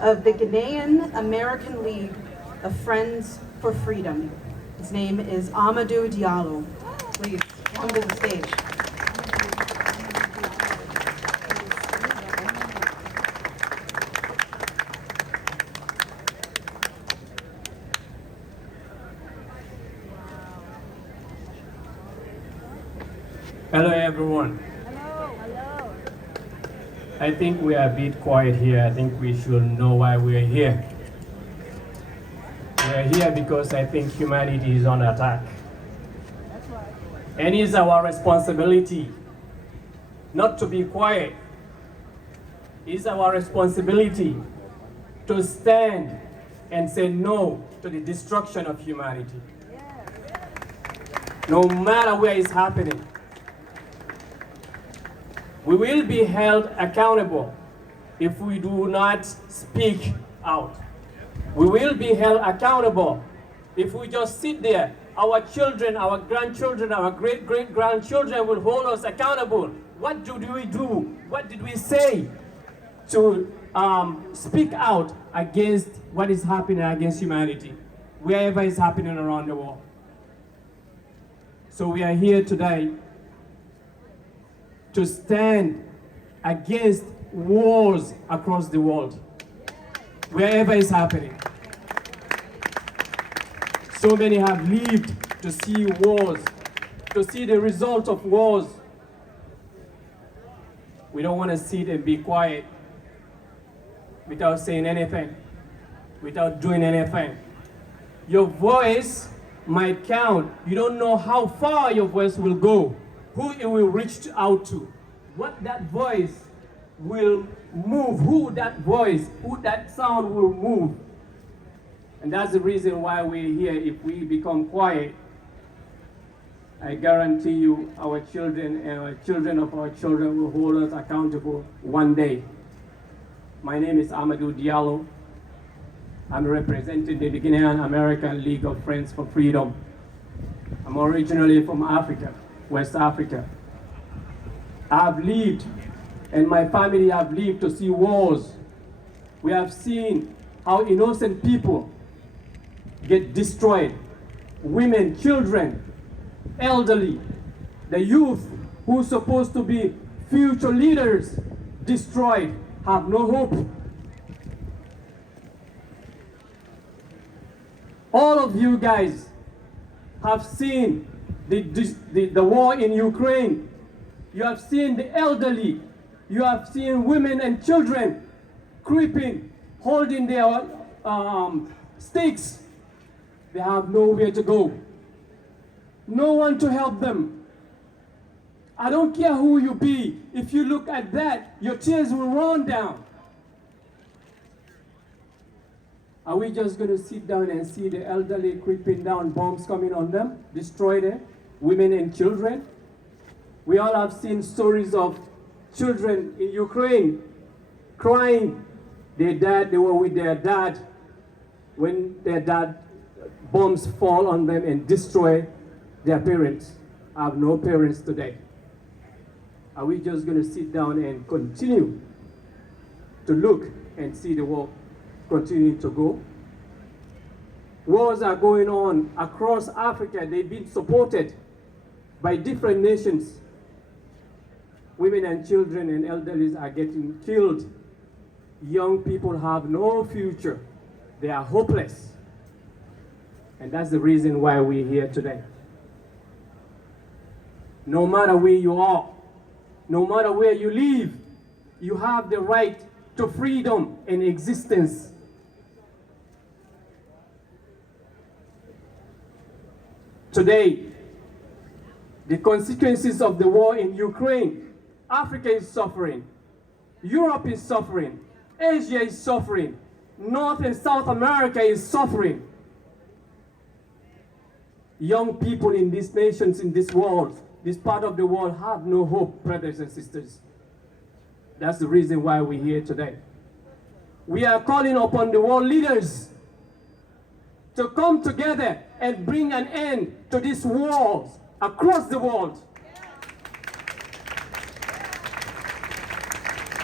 Of the Guinean-American League of Friends for Freedom. His name is Ahmadou Diallo. Please come to the stage. Hello everyone. I think we are a bit quiet here. I think we should know why we are here. We are here because I think humanity is under attack. And it's our responsibility not to be quiet. It's our responsibility to stand and say no to the destruction of humanity. No matter where it's happening. We will be held accountable if we do not speak out. We will be held accountable if we just sit there. Our children, our grandchildren, our great-great-grandchildren will hold us accountable. What did we do? What did we say to speak out against what is happening against humanity, wherever it's happening around the world? So we are here today to stand against wars across the world, wherever it's happening. So many have lived to see wars, to see the result of wars. We don't want to sit and be quiet without saying anything, without doing anything. Your voice might count. You don't know how far your voice will go, who it will reach out to, what that voice will move, who that sound will move. And that's the reason why we're here. If we become quiet, I guarantee you our children and our children of our children will hold us accountable one day. My name is Ahmadou Diallo. I'm representing the Guinean-American League of Friends for Freedom. I'm originally from Africa, West Africa. I've lived, and my family have lived to see wars. We have seen how innocent people get destroyed. Women, children, elderly, the youth who are supposed to be future leaders, destroyed, have no hope. All of you guys have seen the war in Ukraine. You have seen the elderly. You have seen women and children creeping, holding their sticks. They have nowhere to go. No one to help them. I don't care who you be. If you look at that, your tears will run down. Are we just going to sit down and see the elderly creeping down, bombs coming on them, destroy them, women and children? We all have seen stories of children in Ukraine crying. They were with their dad when their dad bombs fall on them and destroy their parents. have no parents today. Are we just going to sit down and continue to look and see the war continuing to go? Wars are going on across Africa. They've been supported by different nations. Women and children and elderly are getting killed. Young people have no future. They are hopeless. And that's the reason why we're here today. No matter where you are, no matter where you live, you have the right to freedom and existence. Today, the consequences of the war in Ukraine, Africa is suffering, Europe is suffering, Asia is suffering, North and South America is suffering. Young people in these nations, in this world, this part of the world, have no hope, brothers and sisters. That's the reason why we're here today. We are calling upon the world leaders to come together and bring an end to these wars across the world.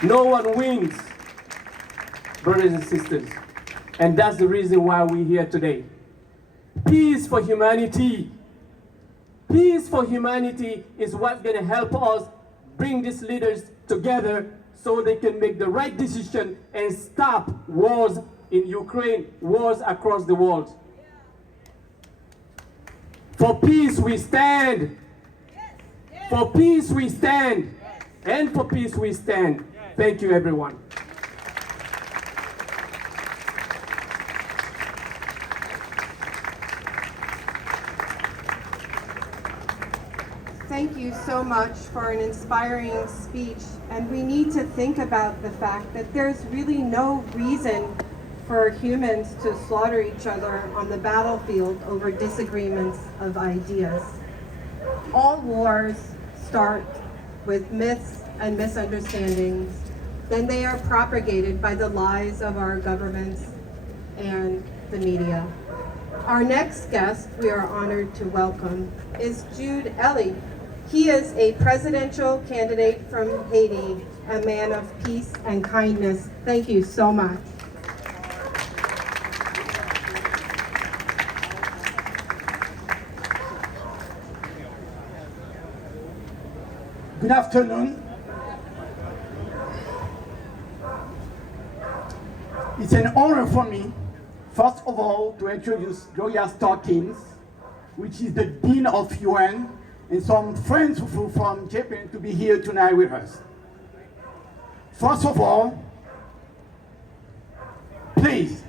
No one wins, brothers and sisters. And that's the reason why we're here today. Peace for humanity. Peace for humanity is what's going to help us bring these leaders together so they can make the right decision and stop wars in Ukraine, wars across the world. For peace we stand. For peace we stand. And for peace we stand. Thank you, everyone. Thank you so much for an inspiring speech. And we need to think about the fact that there's really no reason for humans to slaughter each other on the battlefield over disagreements of ideas. All wars start with myths and misunderstandings. Then they are propagated by the lies of our governments and the media. Our next guest we are honored to welcome is Jude Elie. He is a presidential candidate from Haiti, a man of peace and kindness. Thank you so much. Good afternoon. It's an honor for me, first of all, to introduce Gloria Starkins, which is the Dean of UN, and some friends who flew from Japan to be here tonight with us. First of all, please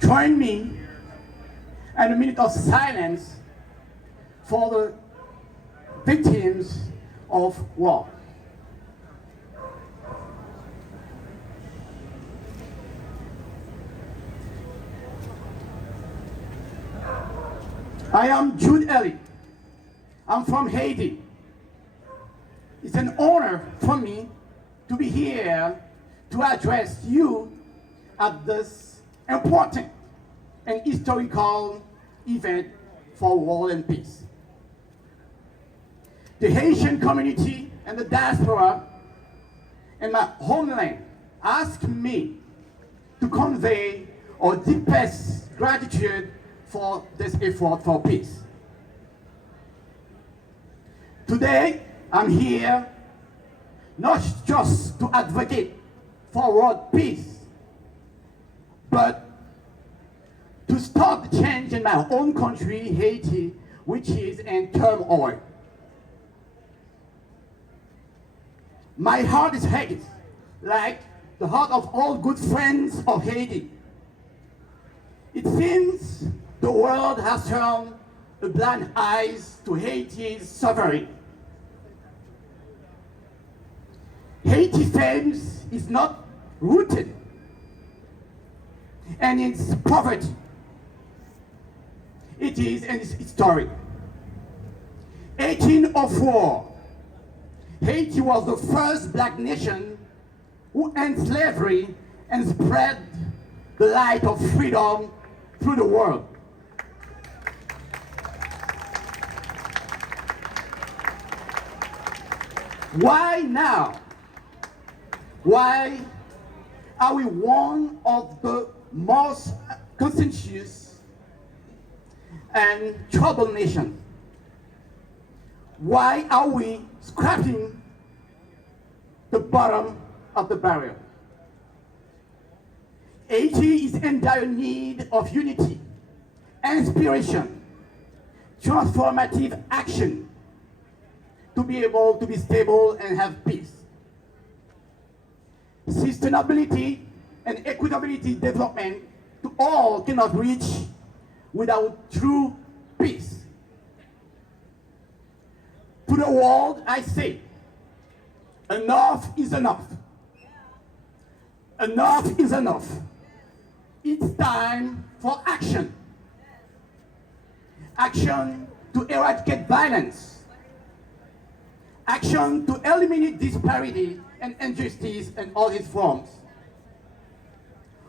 join me in a minute of silence for the victims of war. I am Jude Elie. I'm from Haiti. It's an honor for me to be here to address you at this important and historical event for war and peace. The Haitian community and the diaspora and my homeland asked me to convey our deepest gratitude for this effort for peace. Today, I'm here not just to advocate for world peace, but to start the change in my own country, Haiti, which is in turmoil. My heart is heavy, like the heart of all good friends of Haiti. It seems the world has turned a blind eye to Haiti's suffering. Haiti's fame is not rooted in its poverty. It is in its history. 1804, Haiti was the first black nation who ended slavery and spread the light of freedom through the world. Why now? Why are we one of the most contentious and troubled nations? Why are we scraping the bottom of the barrel? Haiti is in dire need of unity, inspiration, transformative action to be able to be stable and have peace. Sustainability and equitability development to all cannot reach without true peace. To the world, I say, enough is enough. Enough is enough. It's time for action. Action to eradicate violence. Action to eliminate disparity and injustice in all its forms.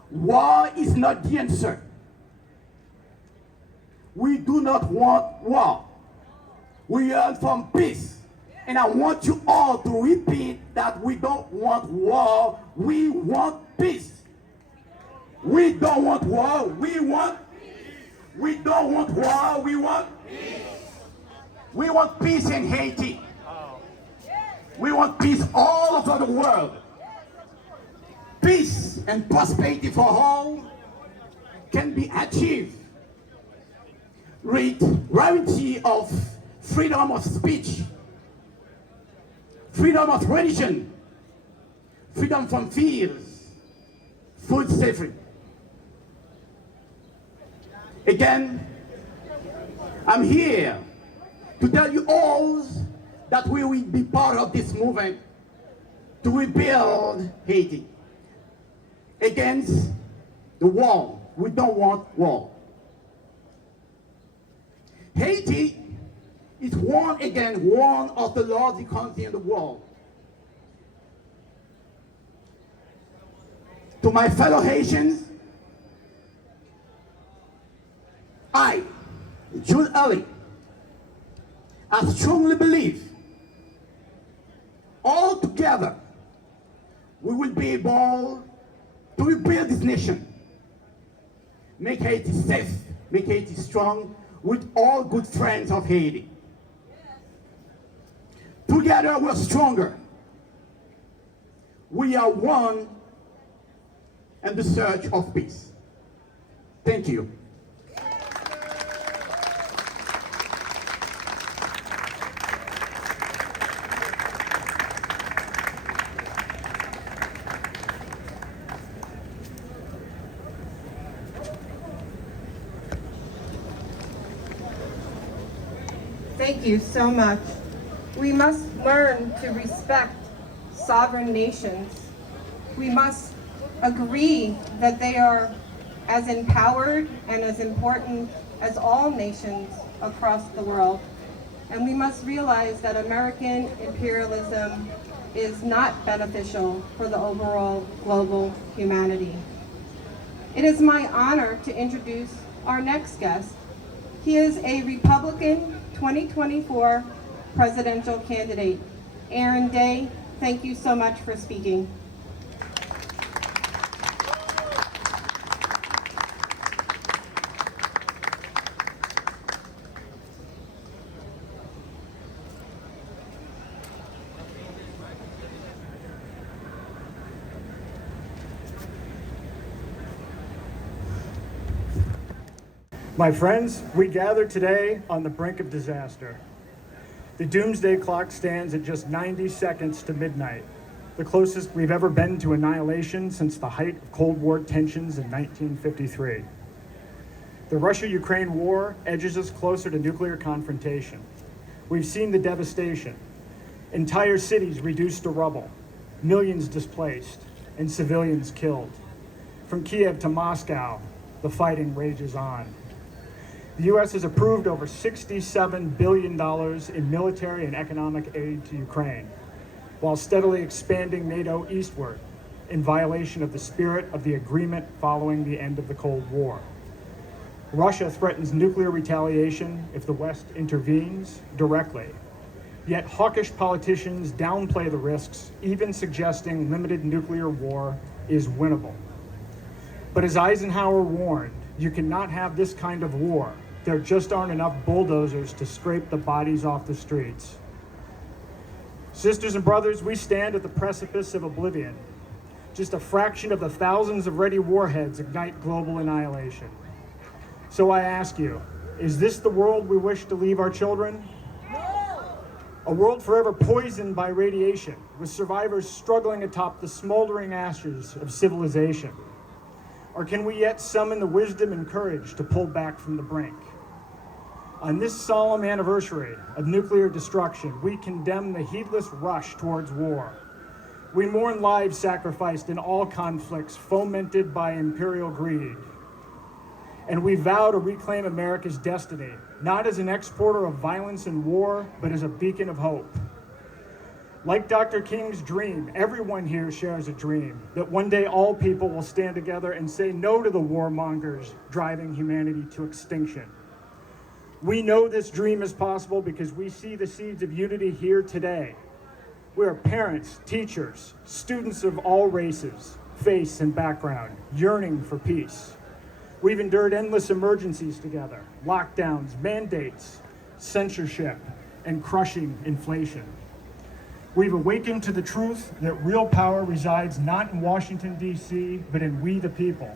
War is not the answer. We do not want war. We yearn for peace. And I want you all to repeat that we don't want war, we want peace. We don't want war, we want peace. We don't want war, we want peace. We want peace in Haiti. We want peace all over the world. Peace and prosperity for all can be achieved with guarantee of freedom of speech, freedom of religion, freedom from fears, food safety. Again, I'm here to tell you all that we will be part of this movement to rebuild Haiti against the war. We don't want war. Haiti is one of the largest economies in the world. To my fellow Haitians, I, Jude Elie, I strongly believe all together we will be able to rebuild this nation, make Haiti safe, make Haiti strong, with all good friends of Haiti. Together we're stronger. We are one in the search of peace. Thank you. Thank you so much. We must learn to respect sovereign nations. We must agree that they are as empowered and as important as all nations across the world. And we must realize that American imperialism is not beneficial for the overall global humanity. It is my honor to introduce our next guest. He is a Republican 2024 presidential candidate. Irene, thank you so much for speaking. My friends, we gather today on the brink of disaster. The doomsday clock stands at just 90 seconds to midnight, the closest we've ever been to annihilation since the height of Cold War tensions in 1953. The Russia-Ukraine war edges us closer to nuclear confrontation. We've seen the devastation. Entire cities reduced to rubble, millions displaced, and civilians killed. From Kiev to Moscow, the fighting rages on. The U.S. has approved over $67 billion in military and economic aid to Ukraine, while steadily expanding NATO eastward in violation of the spirit of the agreement following the end of the Cold War. Russia threatens nuclear retaliation if the West intervenes directly. Yet hawkish politicians downplay the risks, even suggesting limited nuclear war is winnable. But as Eisenhower warned, you cannot have this kind of war. There just aren't enough bulldozers to scrape the bodies off the streets. Sisters and brothers, we stand at the precipice of oblivion. Just a fraction of the thousands of ready warheads ignite global annihilation. So I ask you, is this the world we wish to leave our children? A world forever poisoned by radiation, with survivors struggling atop the smoldering ashes of civilization? Or can we yet summon the wisdom and courage to pull back from the brink? On this solemn anniversary of nuclear destruction, we condemn the heedless rush towards war. We mourn lives sacrificed in all conflicts fomented by imperial greed. And we vow to reclaim America's destiny, not as an exporter of violence and war, but as a beacon of hope. Like Dr. King's dream, everyone here shares a dream that one day all people will stand together and say no to the warmongers driving humanity to extinction. We know this dream is possible because we see the seeds of unity here today. We are parents, teachers, students of all races, faiths, and background, yearning for peace. We've endured endless emergencies together, lockdowns, mandates, censorship, and crushing inflation. We've awakened to the truth that real power resides not in Washington, D.C., but in we the people.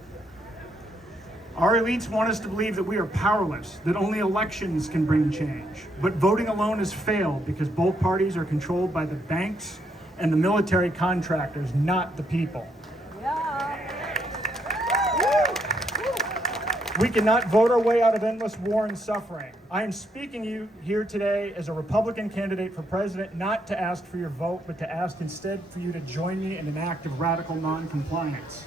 Our elites want us to believe that we are powerless, that only elections can bring change. But voting alone has failed because both parties are controlled by the banks and the military contractors, not the people. We cannot vote our way out of endless war and suffering. I am speaking to you here today as a Republican candidate for president, not to ask for your vote, but to ask instead for you to join me in an act of radical non-compliance.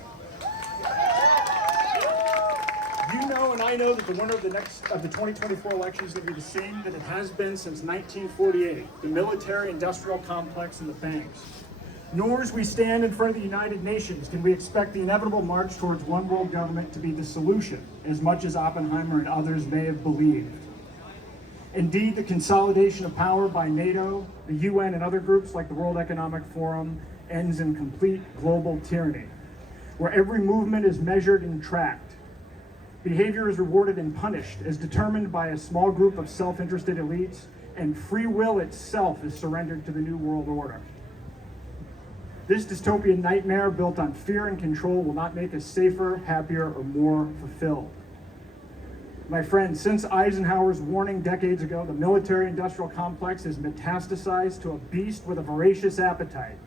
You know and I know that the winner of the 2024 election is going to be the same that it has been since 1948, the military-industrial complex and the banks. Nor as we stand in front of the United Nations can we expect the inevitable march towards one world government to be the solution, as much as Oppenheimer and others may have believed. Indeed, the consolidation of power by NATO, the UN, and other groups like the World Economic Forum ends in complete global tyranny, where every movement is measured and tracked. Behavior is rewarded and punished as determined by a small group of self-interested elites, and free will itself is surrendered to the New World Order. This dystopian nightmare built on fear and control will not make us safer, happier, or more fulfilled. My friends, since Eisenhower's warning decades ago, the military-industrial complex has metastasized to a beast with a voracious appetite.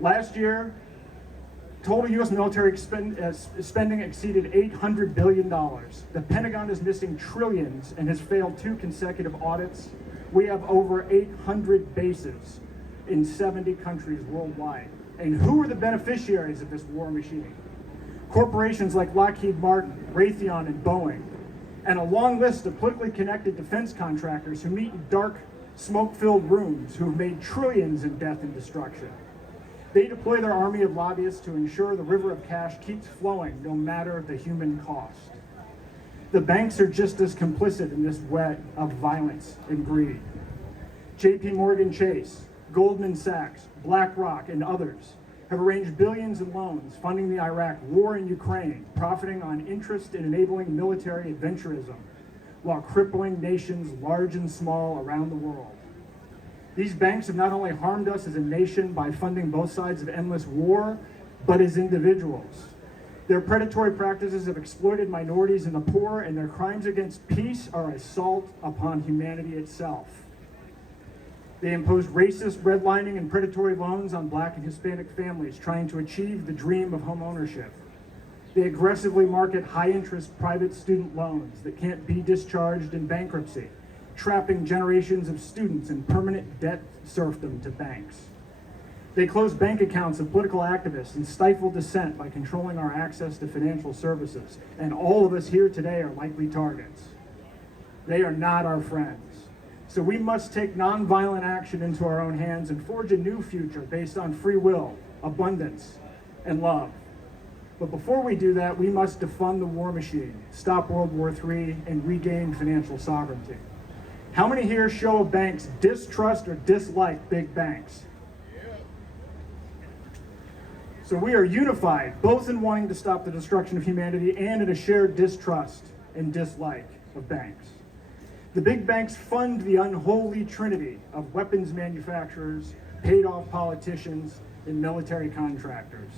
Last year, total U.S. military spending exceeded $800 billion. The Pentagon is missing trillions and has failed 2 consecutive audits. We have over 800 bases in 70 countries worldwide. And who are the beneficiaries of this war machine? Corporations like Lockheed Martin, Raytheon, and Boeing, and a long list of politically connected defense contractors who meet in dark, smoke-filled rooms who have made trillions in death and destruction. They deploy their army of lobbyists to ensure the river of cash keeps flowing no matter the human cost. The banks are just as complicit in this web of violence and greed. J.P. Morgan Chase, Goldman Sachs, BlackRock, and others have arranged billions in loans funding the Iraq war in Ukraine, profiting on interest in enabling military adventurism while crippling nations large and small around the world. These banks have not only harmed us as a nation by funding both sides of endless war, but as individuals. Their predatory practices have exploited minorities and the poor, and their crimes against peace are assault upon humanity itself. They imposed racist redlining and predatory loans on Black and Hispanic families trying to achieve the dream of home ownership. They aggressively market high-interest private student loans that can't be discharged in bankruptcy, trapping generations of students in permanent debt serfdom to banks. They close bank accounts of political activists and stifle dissent by controlling our access to financial services. And all of us here today are likely targets. They are not our friends. So we must take nonviolent action into our own hands and forge a new future based on free will, abundance, and love. But before we do that, we must defund the war machine, stop World War III, and regain financial sovereignty. How many here show of banks distrust or dislike big banks? So we are unified, both in wanting to stop the destruction of humanity and in a shared distrust and dislike of banks. The big banks fund the unholy trinity of weapons manufacturers, paid-off politicians, and military contractors.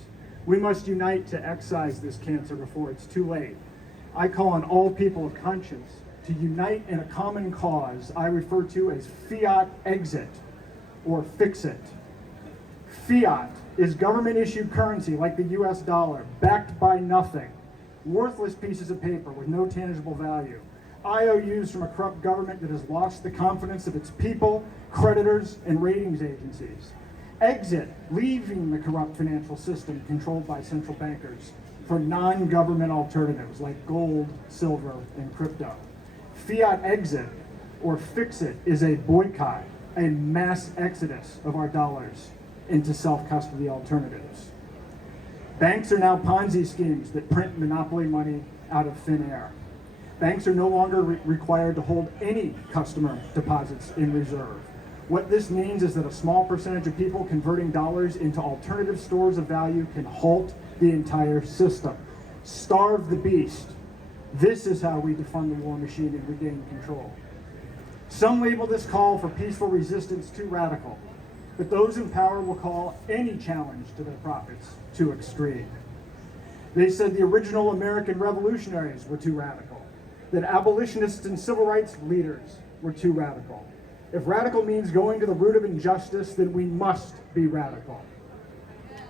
We must unite to excise this cancer before it's too late. I call on all people of conscience to unite in a common cause I refer to as fiat exit or fix it. Fiat is government-issued currency like the US dollar, backed by nothing, worthless pieces of paper with no tangible value, IOUs from a corrupt government that has lost the confidence of its people, creditors, and ratings agencies. Exit, leaving the corrupt financial system controlled by central bankers for non-government alternatives like gold, silver, and crypto. Fiat exit, or fix it, is a boycott, a mass exodus of our dollars into self-custody alternatives. Banks are now Ponzi schemes that print monopoly money out of thin air. Banks are no longer required to hold any customer deposits in reserve. What this means is that a small percentage of people converting dollars into alternative stores of value can halt the entire system. Starve the beast. This is how we defund the war machine and regain control. Some label this call for peaceful resistance too radical, but those in power will call any challenge to their profits too extreme. They said the original American revolutionaries were too radical, that abolitionists and civil rights leaders were too radical. If radical means going to the root of injustice, then we must be radical.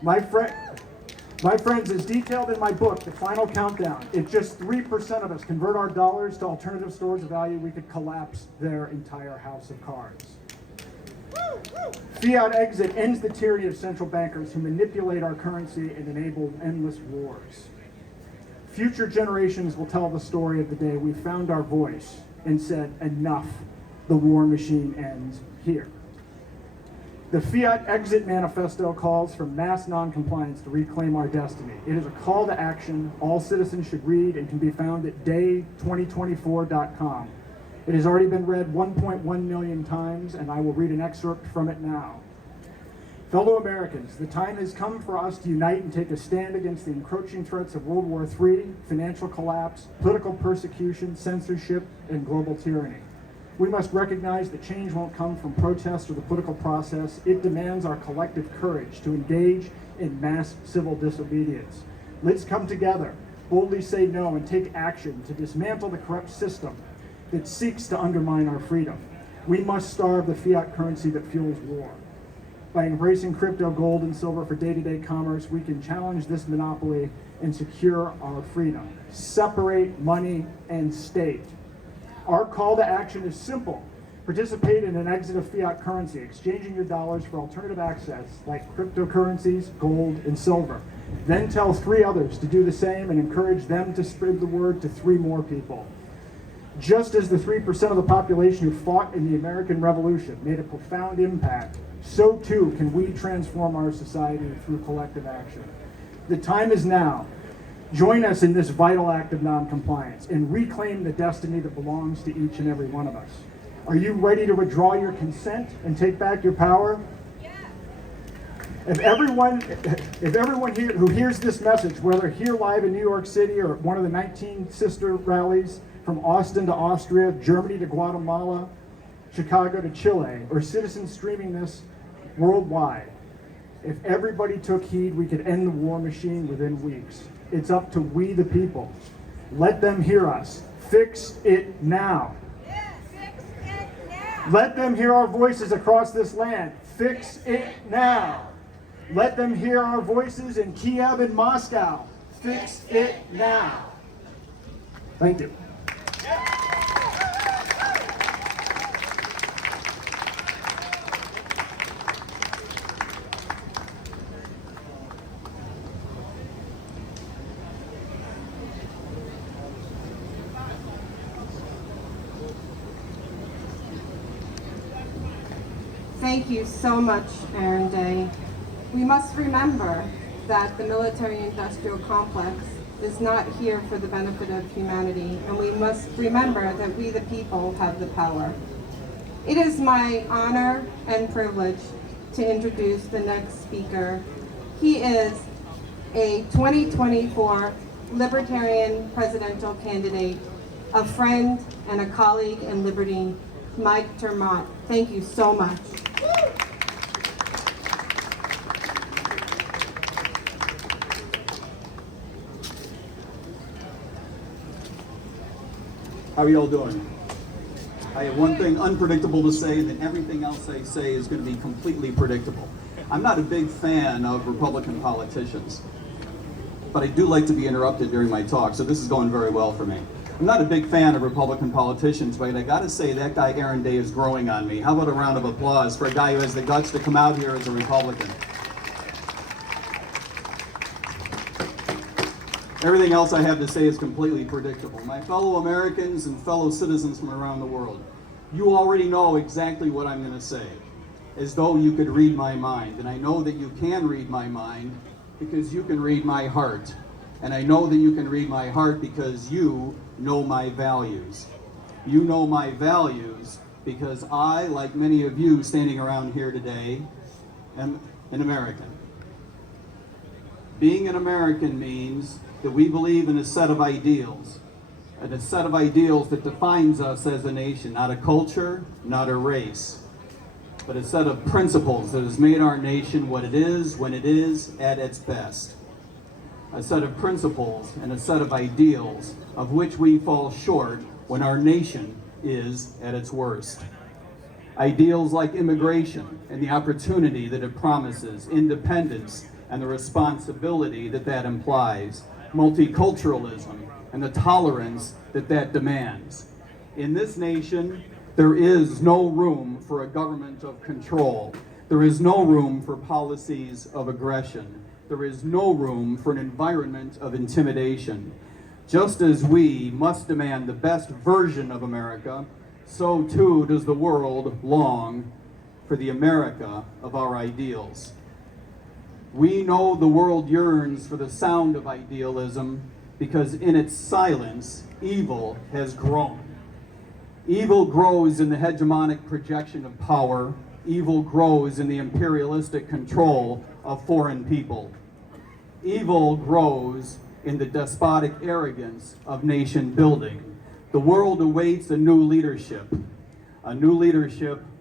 My friends, as detailed in my book, The Final Countdown, if just 3% of us convert our dollars to alternative stores of value, we could collapse their entire house of cards. Fiat exit ends the tyranny of central bankers who manipulate our currency and enable endless wars. Future generations will tell the story of the day we found our voice and said, enough, the war machine ends here. The Fiat Exit Manifesto calls for mass non-compliance to reclaim our destiny. It is a call to action all citizens should read and can be found at day2024.com. It has already been read 1.1 million times, and I will read an excerpt from it now. Fellow Americans, the time has come for us to unite and take a stand against the encroaching threats of World War III, financial collapse, political persecution, censorship, and global tyranny. We must recognize that change won't come from protest or the political process. It demands our collective courage to engage in mass civil disobedience. Let's come together, boldly say no, and take action to dismantle the corrupt system that seeks to undermine our freedom. We must starve the fiat currency that fuels war. By embracing crypto, gold, and silver for day-to-day commerce, we can challenge this monopoly and secure our freedom. Separate money and state. Our call to action is simple. Participate in an exit of fiat currency, exchanging your dollars for alternative access like cryptocurrencies, gold, and silver. Then tell 3 others to do the same and encourage them to spread the word to 3 more people. Just as the 3% of the population who fought in the American Revolution made a profound impact, so too can we transform our society through collective action. The time is now. Join us in this vital act of non-compliance and reclaim the destiny that belongs to each and every one of us. Are you ready to withdraw your consent and take back your power? Yeah. If everyone here who hears this message, whether here live in New York City or one of the 19 sister rallies from Austin to Austria, Germany to Guatemala, Chicago to Chile, or citizens streaming this worldwide, if everybody took heed, we could end the war machine within weeks. It's up to we the people. Let them hear us. Fix it now. Yeah, fix it now. Let them hear our voices across this land. Fix it now. Let them hear our voices in Kiev and Moscow. Fix it now. Thank you. Thank you so much, Aaron Day. We must remember that the military-industrial complex is not here for the benefit of humanity, and we must remember that we the people have the power. It is my honor and privilege to introduce the next speaker. He is a 2024 Libertarian presidential candidate, a friend and a colleague in liberty, Mr. Maat. Thank you so much. How are y'all doing? I have one thing unpredictable to say, and then everything else I say is going to be completely predictable. I'm not a big fan of Republican politicians, but I do like to be interrupted during my talk, so this is going very well for me. I'm not a big fan of Republican politicians, but I gotta say that guy Aaron Day is growing on me. How about a round of applause for a guy who has the guts to come out here as a Republican? Everything else I have to say is completely predictable. My fellow Americans and fellow citizens from around the world, you already know exactly what I'm going to say, as though you could read my mind. And I know that you can read my mind because you can read my heart. And I know that you can read my heart because you know my values. You know my values because I, like many of you standing around here today, am an American. Being an American means that we believe in a set of ideals, and a set of ideals that defines us as a nation, not a culture, not a race, but a set of principles that has made our nation what it is when it is at its best. A set of principles and a set of ideals of which we fall short when our nation is at its worst. Ideals like immigration and the opportunity that it promises, independence and the responsibility that that implies, multiculturalism and the tolerance that that demands. In this nation, there is no room for a government of control. There is no room for policies of aggression. There is no room for an environment of intimidation. Just as we must demand the best version of America, so too does the world long for the America of our ideals. We know the world yearns for the sound of idealism because in its silence, evil has grown. Evil grows in the hegemonic projection of power. Evil grows in the imperialistic control of foreign people. Evil grows in the despotic arrogance of nation building. The world awaits a new leadership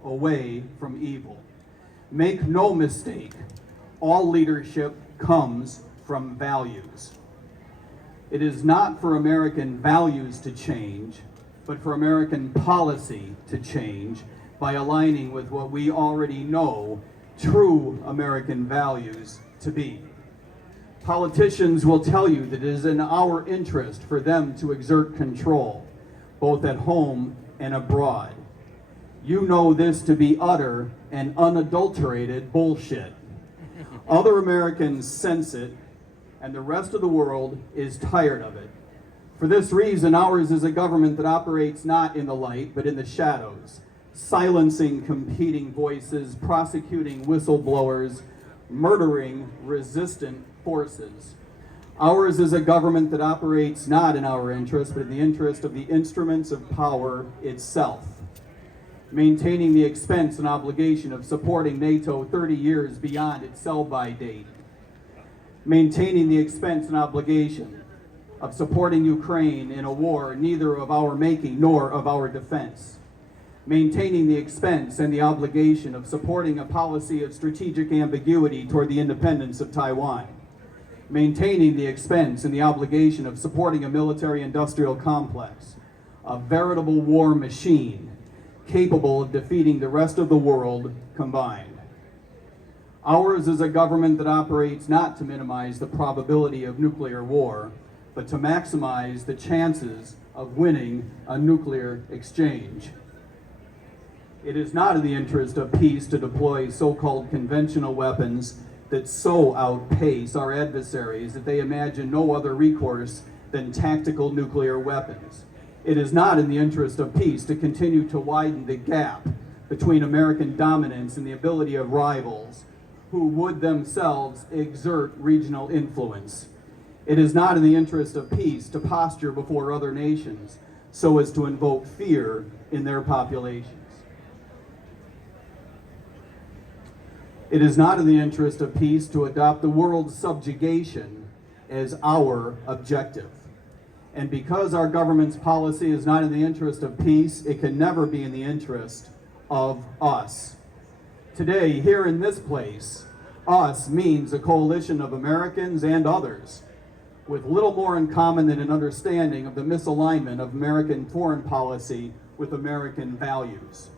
away from evil. Make no mistake, all leadership comes from values. It is not for American values to change, but for American policy to change by aligning with what we already know true American values to be. Politicians will tell you that it is in our interest for them to exert control, both at home and abroad. You know this to be utter and unadulterated bullshit. Other Americans sense it, and the rest of the world is tired of it. For this reason, ours is a government that operates not in the light, but in the shadows, silencing competing voices, prosecuting whistleblowers, murdering resistant forces. Ours is a government that operates not in our interest, but in the interest of the instruments of power itself, maintaining the expense and obligation of supporting NATO 30 years beyond its sell-by date, maintaining the expense and obligation of supporting Ukraine in a war neither of our making nor of our defense, maintaining the expense and the obligation of supporting a policy of strategic ambiguity toward the independence of Taiwan, maintaining the expense and the obligation of supporting a military-industrial complex, a veritable war machine capable of defeating the rest of the world combined. Ours is a government that operates not to minimize the probability of nuclear war, but to maximize the chances of winning a nuclear exchange. It is not in the interest of peace to deploy so-called conventional weapons that so outpace our adversaries that they imagine no other recourse than tactical nuclear weapons. It is not in the interest of peace to continue to widen the gap between American dominance and the ability of rivals who would themselves exert regional influence. It is not in the interest of peace to posture before other nations so as to invoke fear in their populations. It is not in the interest of peace to adopt the world's subjugation as our objective. And because our government's policy is not in the interest of peace, it can never be in the interest of us. Today, here in this place, us means a coalition of Americans and others with little more in common than an understanding of the misalignment of American foreign policy with American values.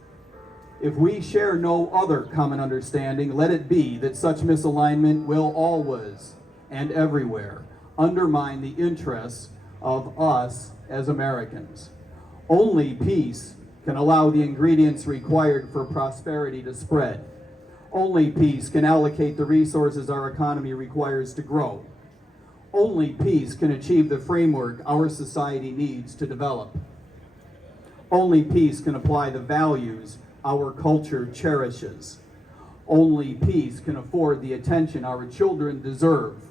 If we share no other common understanding, let it be that such misalignment will always and everywhere undermine the interests of us as Americans. Only peace can allow the ingredients required for prosperity to spread. Only peace can allocate the resources our economy requires to grow. Only peace can achieve the framework our society needs to develop. Only peace can apply the values our culture cherishes. Only peace can afford the attention our children deserve.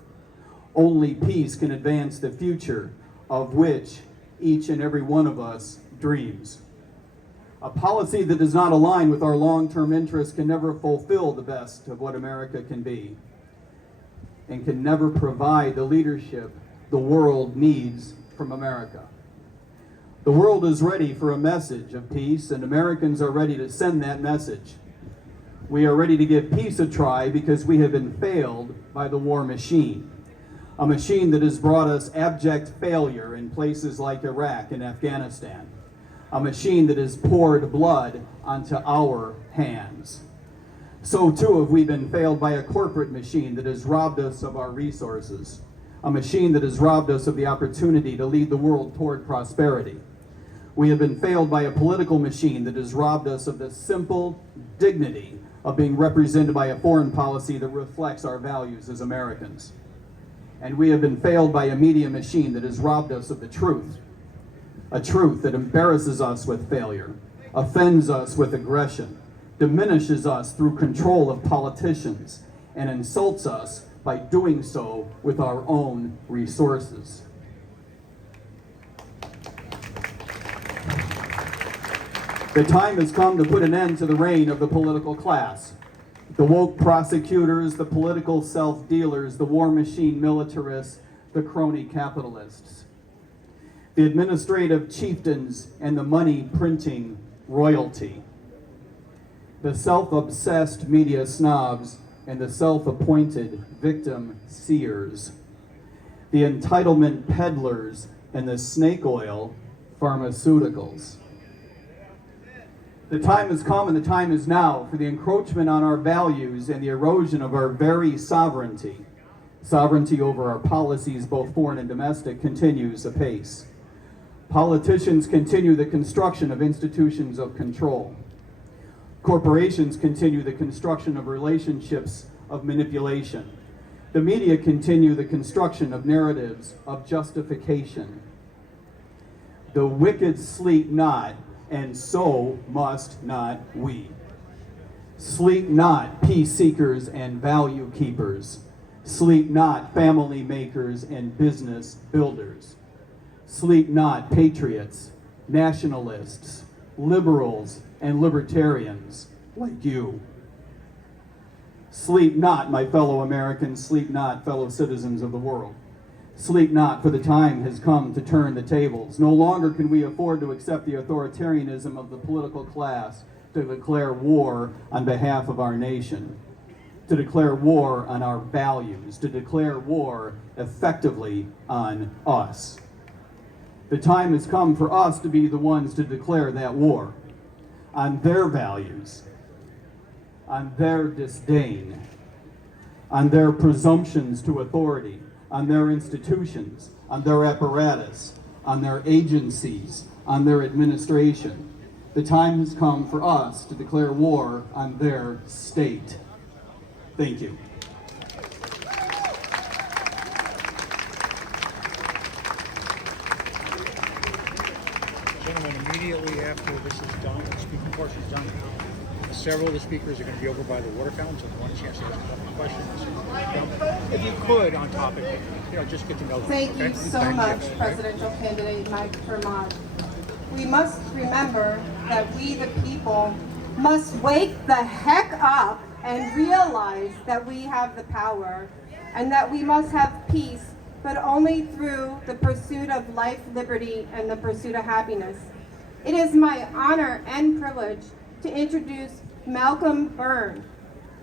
Only peace can advance the future of which each and every one of us dreams. A policy that does not align with our long-term interests can never fulfill the best of what America can be, and can never provide the leadership the world needs from America. The world is ready for a message of peace, and Americans are ready to send that message. We are ready to give peace a try because we have been failed by the war machine, a machine that has brought us abject failure in places like Iraq and Afghanistan, a machine that has poured blood onto our hands. So too have we been failed by a corporate machine that has robbed us of our resources, a machine that has robbed us of the opportunity to lead the world toward prosperity. We have been failed by a political machine that has robbed us of the simple dignity of being represented by a foreign policy that reflects our values as Americans. And we have been failed by a media machine that has robbed us of the truth, a truth that embarrasses us with failure, offends us with aggression, diminishes us through control of politicians, and insults us by doing so with our own resources. The time has come to put an end to the reign of the political class. The woke prosecutors, the political self-dealers, the war machine militarists, the crony capitalists, the administrative chieftains, and the money-printing royalty, the self-obsessed media snobs, and the self-appointed victim seers, the entitlement peddlers, and the snake oil pharmaceuticals. The time has come and the time is now for the encroachment on our values and the erosion of our very sovereignty. Sovereignty over our policies, both foreign and domestic, continues apace. Politicians continue the construction of institutions of control. Corporations continue the construction of relationships of manipulation. The media continue the construction of narratives of justification. The wicked sleep not, and so must not we. Sleep not, peace seekers and value keepers. Sleep not, family makers and business builders. Sleep not, patriots, nationalists, liberals, and libertarians like you. Sleep not, my fellow Americans, sleep not, fellow citizens of the world. Sleep not, for the time has come to turn the tables. No longer can we afford to accept the authoritarianism of the political class to declare war on behalf of our nation, to declare war on our values, to declare war effectively on us. The time has come for us to be the ones to declare that war on their values, on their disdain, on their presumptions to authority, on their institutions, on their apparatus, on their agencies, on their administration. The time has come for us to declare war on their state. Thank you. Gentlemen, immediately after this is done, the speaking portion is done, several of the speakers are going to be over by the water fountain, so if you want a chance to ask a couple of questions. If you could, on topic, just get to know them. Thank you so much, Presidential Candidate Mike Vermont. We must remember that we, the people, must wake the heck up and realize that we have the power and that we must have peace, but only through the pursuit of life, liberty, and the pursuit of happiness. It is my honor and privilege to introduce Malcolm Byrne.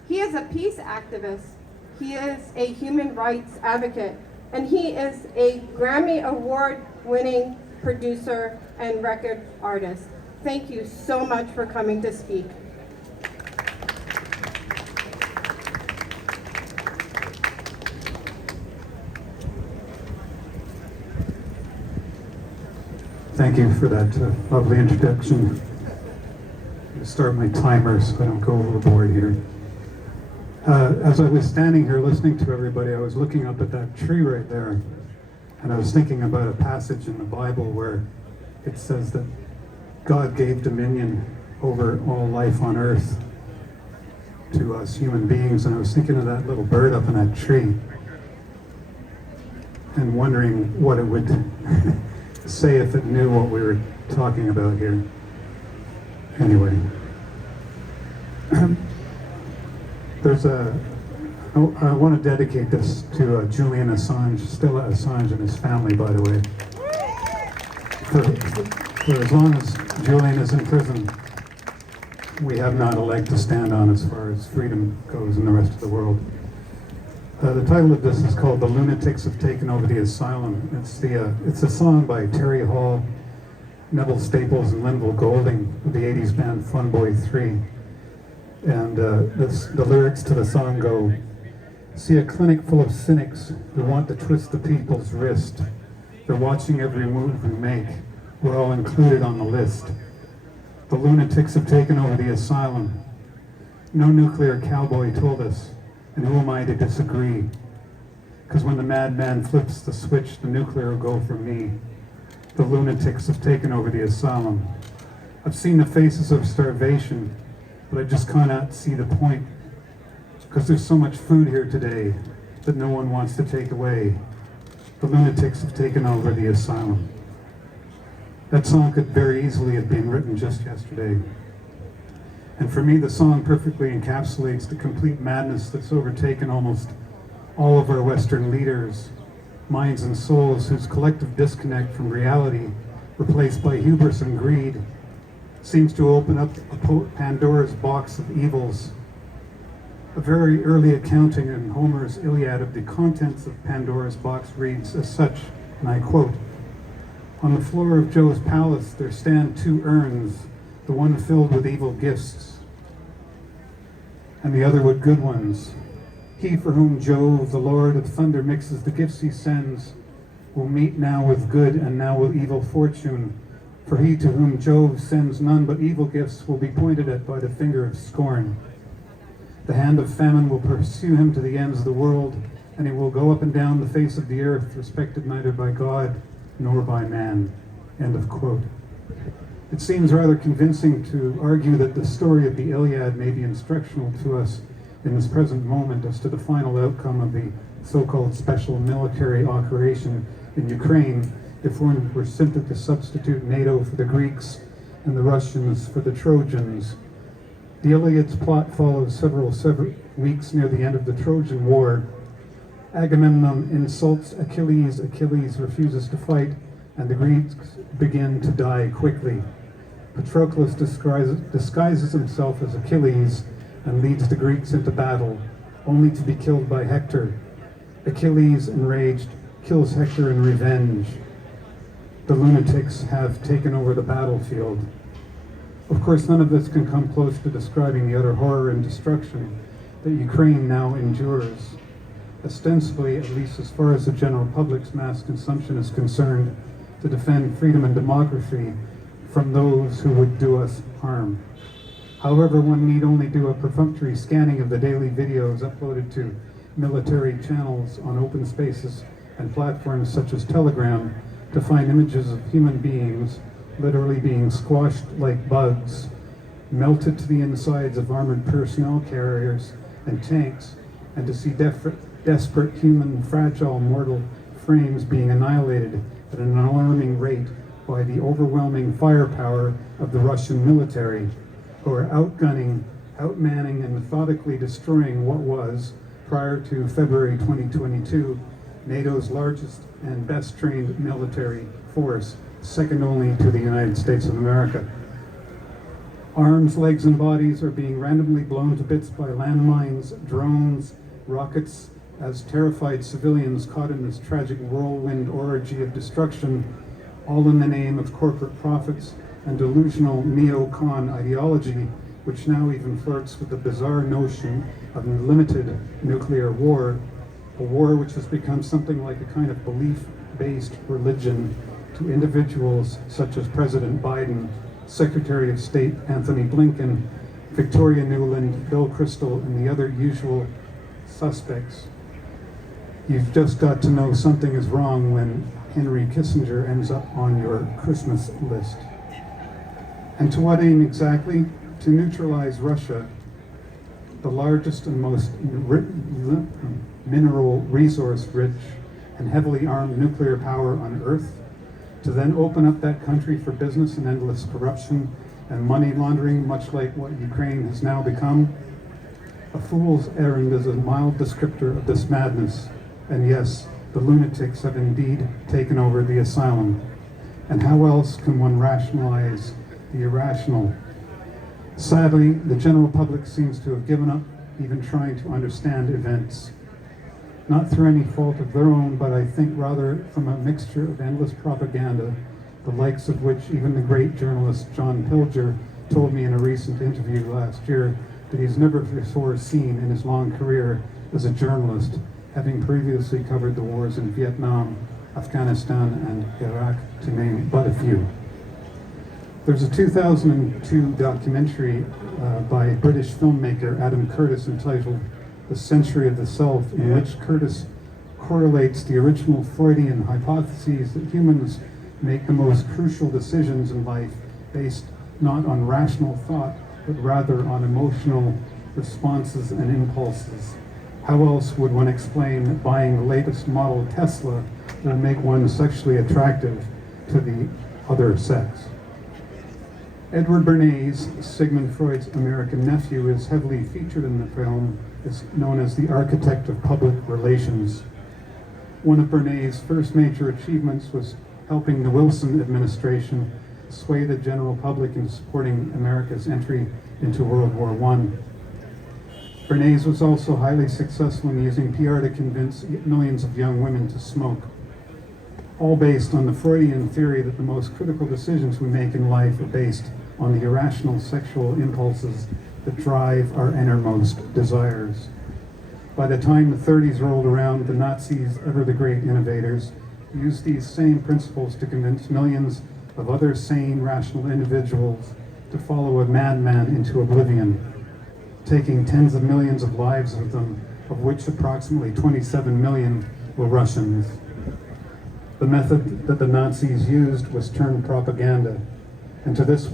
He is a peace activist, he is a human rights advocate, and he is a Grammy Award-winning producer and record artist. Thank you so much for coming to speak. Thank you for that lovely introduction. I'm going to start my timer so I don't go overboard here. As I was standing here listening to everybody, I was looking up at that tree right there, and I was thinking about a passage in the Bible where it says that God gave dominion over all life on earth to us human beings, and I was thinking of that little bird up in that tree and wondering what it would say if it knew what we were talking about here. Anyway, I want to dedicate this to Julian Assange, Stella Assange and his family, by the way. For as long as Julian is in prison, we have not a leg to stand on as far as freedom goes in the rest of the world. The title of this is called "The Lunatics Have Taken Over the Asylum." It's a song by Terry Hall, Neville Staples, and Linville Golding of the 80s band Fun Boy 3. And the lyrics to the song go, "See a clinic full of cynics who want to twist the people's wrist. They're watching every move we make. We're all included on the list. The lunatics have taken over the asylum. No nuclear cowboy told us, and who am I to disagree? Because when the madman flips the switch, the nuclear will go for me. The lunatics have taken over the asylum. I've seen the faces of starvation, but I just cannot see the point. Because there's so much food here today that no one wants to take away. The lunatics have taken over the asylum." That song could very easily have been written just yesterday. And for me, the song perfectly encapsulates the complete madness that's overtaken almost all of our Western leaders, minds and souls whose collective disconnect from reality, replaced by hubris and greed, seems to open up a Pandora's box of evils. A very early accounting in Homer's Iliad of the contents of Pandora's box reads as such, and I quote, "On the floor of Jove's palace there stand two urns, the one filled with evil gifts, and the other with good ones. He for whom Jove, the Lord of thunder, mixes the gifts he sends, will meet now with good and now with evil fortune. For he to whom Jove sends none but evil gifts will be pointed at by the finger of scorn. The hand of famine will pursue him to the ends of the world, and he will go up and down the face of the earth, respected neither by God nor by man." End of quote. It seems rather convincing to argue that the story of the Iliad may be instructional to us in this present moment as to the final outcome of the so-called special military operation in Ukraine, if one were simply to substitute NATO for the Greeks and the Russians for the Trojans. The Iliad's plot follows several weeks near the end of the Trojan War. Agamemnon insults Achilles, Achilles refuses to fight, and the Greeks begin to die quickly. Patroclus disguises himself as Achilles and leads the Greeks into battle, only to be killed by Hector. Achilles, enraged, kills Hector in revenge. The lunatics have taken over the battlefield. Of course, none of this can come close to describing the utter horror and destruction that Ukraine now endures. Ostensibly, at least as far as the general public's mass consumption is concerned, to defend freedom and democracy from those who would do us harm. However, one need only do a perfunctory scanning of the daily videos uploaded to military channels on open spaces and platforms such as Telegram to find images of human beings literally being squashed like bugs, melted to the insides of armored personnel carriers and tanks, and to see desperate human, fragile, mortal frames being annihilated at an alarming rate by the overwhelming firepower of the Russian military, who are outgunning outmanning and methodically destroying what was, prior to February 2022, NATO's largest and best trained military force, second only to the United States of America. Arms, legs, and bodies are being randomly blown to bits by landmines, drones, rockets, as terrified civilians caught in this tragic whirlwind orgy of destruction, all in the name of corporate profits and delusional neocon ideology, which now even flirts with the bizarre notion of unlimited nuclear war, a war which has become something like a kind of belief-based religion to individuals such as President Biden, Secretary of State Anthony Blinken, Victoria Nuland, Bill Kristol, and the other usual suspects. You've just got to know something is wrong when Henry Kissinger ends up on your Christmas list. And to what aim exactly? To neutralize Russia, the largest and most mineral resource rich and heavily armed nuclear power on Earth, to then open up that country for business and endless corruption and money laundering, much like what Ukraine has now become. A fool's errand is a mild descriptor of this madness. And yes, the lunatics have indeed taken over the asylum. And how else can one rationalize the irrational? Sadly, the general public seems to have given up even trying to understand events. Not through any fault of their own, but I think rather from a mixture of endless propaganda, the likes of which even the great journalist John Pilger told me in a recent interview last year that he's never before seen in his long career as a journalist, having previously covered the wars in Vietnam, Afghanistan, and Iraq, to name but a few. There's a 2002 documentary by British filmmaker Adam Curtis entitled The Century of the Self, in which Curtis correlates the original Freudian hypotheses that humans make the most crucial decisions in life based not on rational thought, but rather on emotional responses and impulses. How else would one explain that buying the latest model Tesla will make one sexually attractive to the other sex? Edward Bernays, Sigmund Freud's American nephew, is heavily featured in the film, is known as the architect of public relations. One of Bernays' first major achievements was helping the Wilson administration sway the general public in supporting America's entry into World War I. Bernays was also highly successful in using PR to convince millions of young women to smoke, all based on the Freudian theory that the most critical decisions we make in life are based on the irrational sexual impulses that drive our innermost desires. By the time the 30s rolled around, the Nazis, ever the great innovators, used these same principles to convince millions of other sane, rational individuals to follow a madman into oblivion, taking tens of millions of lives of them, of which approximately 27 million were Russians. The method that the Nazis used was termed propaganda, and to this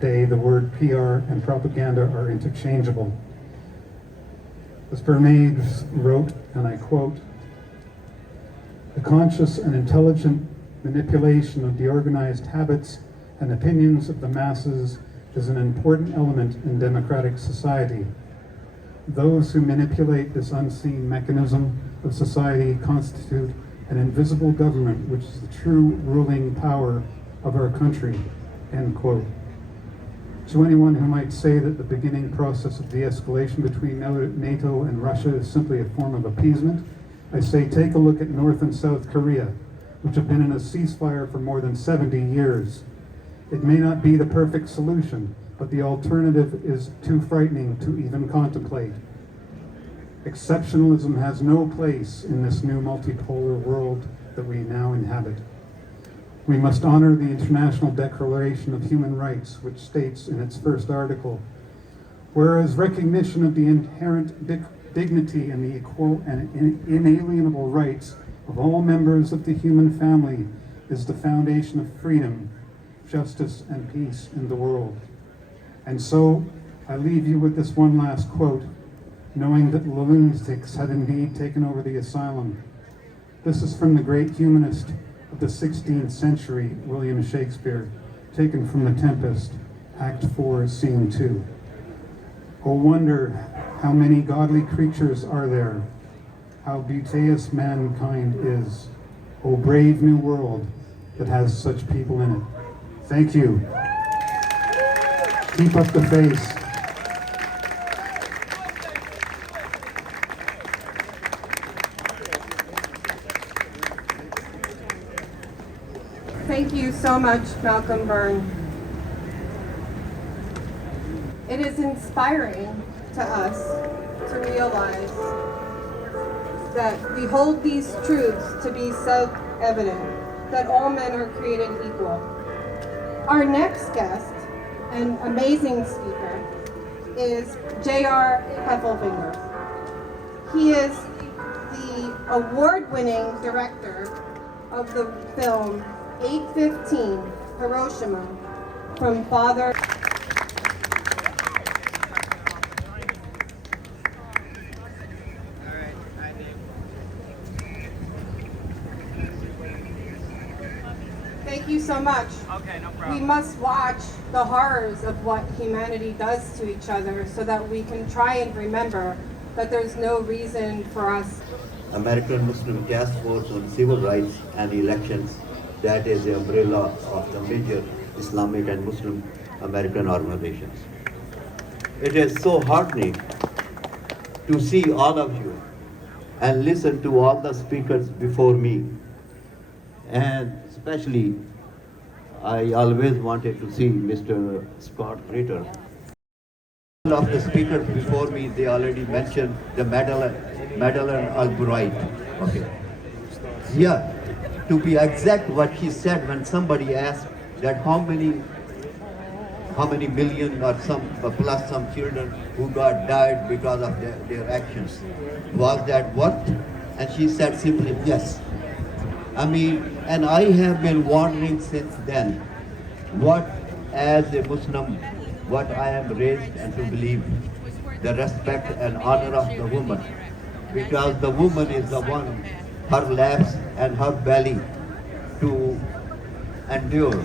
day the word PR and propaganda are interchangeable. As Bernays wrote, and I quote, "The conscious and intelligent manipulation of the organized habits and opinions of the masses is an important element in democratic society. Those who manipulate this unseen mechanism of society constitute an invisible government, which is the true ruling power of our country," end quote. To anyone who might say that the beginning process of de-escalation between NATO and Russia is simply a form of appeasement, I say take a look at North and South Korea, which have been in a ceasefire for more than 70 years. It may not be the perfect solution, but the alternative is too frightening to even contemplate. Exceptionalism has no place in this new multipolar world that we now inhabit. We must honor the International Declaration of Human Rights, which states in its first article, "Whereas recognition of the inherent dignity and the equal and inalienable rights of all members of the human family is the foundation of freedom, justice, and peace in the world." And so, I leave you with this one last quote, knowing that the lunatics had indeed taken over the asylum. This is from the great humanist of the 16th century, William Shakespeare, taken from The Tempest, Act 4, Scene 2. Oh wonder how many godly creatures are there, how beauteous mankind is. Oh brave new world that has such people in it. Thank you. Keep up the face. Thank you so much, Malcolm Byrne. It is inspiring to us to realize that we hold these truths to be self-evident, that all men are created equal. Our next guest, an amazing speaker, is J.R. Heffelfinger. He is the award-winning director of the film 815 Hiroshima from Father. Thank you so much. Okay, no problem. We must watch the horrors of what humanity does to each other so that we can try and remember that there's no reason for us. American Muslim Task Force on Civil Rights and Elections, that is the umbrella of the major Islamic and Muslim American organizations. It is so heartening to see all of you and listen to all the speakers before me. And especially, I always wanted to see Mr. Scott Ritter. All of the speakers before me, they already mentioned the Madeleine Albright. Okay. Yeah, to be exact, what he said when somebody asked that how many million or some plus some children who died because of their actions, was that worth? And she said simply yes. I mean, and I have been wondering since then, what as a Muslim, what I am raised and to believe, the respect and honor of the woman, because the woman is the one, her laps and her belly to endure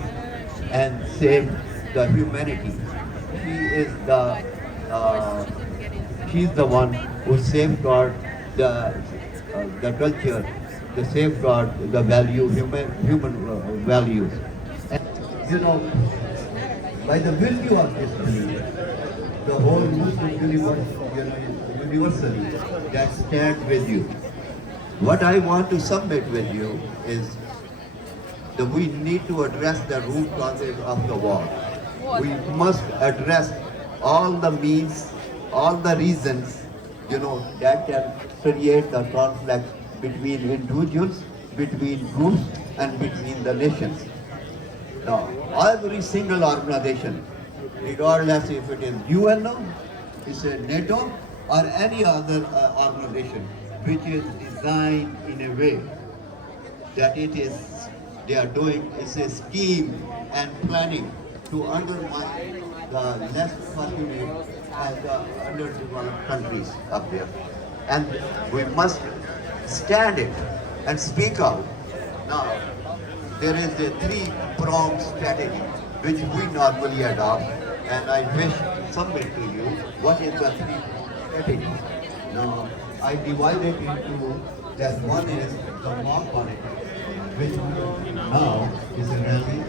and save the humanity. She's the one who safeguards the culture, the safeguard the value, human values. And, you know, by the virtue of this belief, the whole Muslim universe, universally, that stands with you. What I want to submit with you is that we need to address the root causes of the war. We must address all the means, all the reasons, that can create the conflict between individuals, between groups, and between the nations. Now, every single organization, regardless if it is UNO, it's a NATO, or any other organization, which is designed in a way that they are doing is a scheme and planning to undermine the less fortunate and the underdeveloped countries up there. And we must stand it and speak out. Now, there is a three-pronged strategy which we normally adopt, and I wish to submit to you what is the three strategy. Now, I divide it into that one is the mob politics, which now is a rally.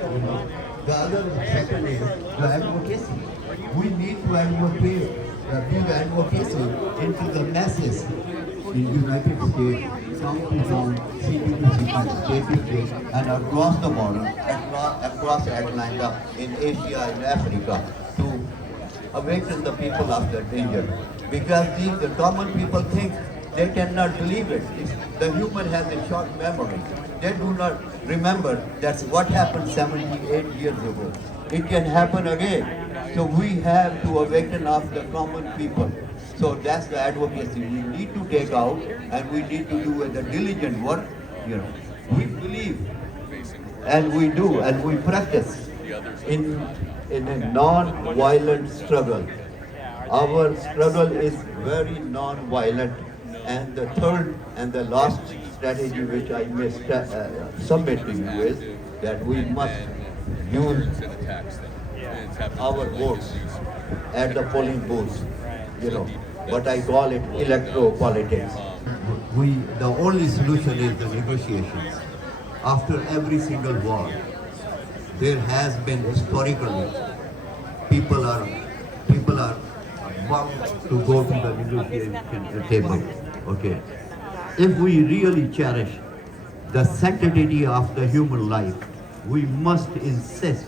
The other second is the advocacy. We need to advocate, give advocacy into the masses in the United States, town to town, city to city, state to state, and across the border, across Atlanta, in Asia, in Africa, to awaken the people of the danger. Because the common people think they cannot believe it. The human has a short memory. They do not remember that's what happened 78 years ago. It can happen again. So we have to awaken of the common people. So that's the advocacy we need to take out, and we need to do the diligent work. We believe, and we do, and we practice in a non-violent struggle. Our struggle is very non-violent, and the third and the last strategy which I may submit to you is that we must use our votes at the polling booths. what I call it electro-politics. The only solution is the negotiations. After every single war, there has been historically, people are bound to go to the negotiation table. Okay. If we really cherish the sanctity of the human life, we must insist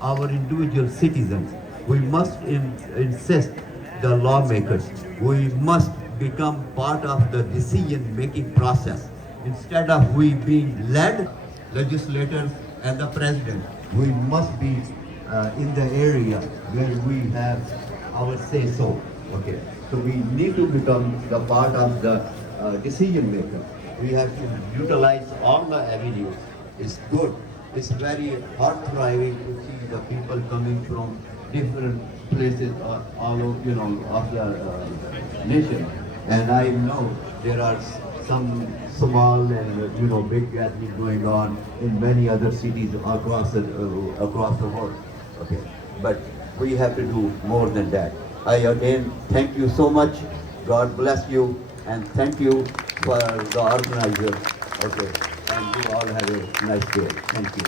our individual citizens, we must insist the lawmakers, we must become part of the decision-making process. Instead of we being led, legislators and the president, we must be in the area where we have our say-so. Okay, so we need to become the part of the decision-maker. We have to utilize all the avenues. It's good. It's very heart-thriving to see the people coming from different places all over, of the nation. And I know there are some small and big gathering going on in many other cities across the world. Okay, but we have to do more than that. I again thank you so much. God bless you, and thank you for the organizers. Okay, and you all have a nice day. Thank you.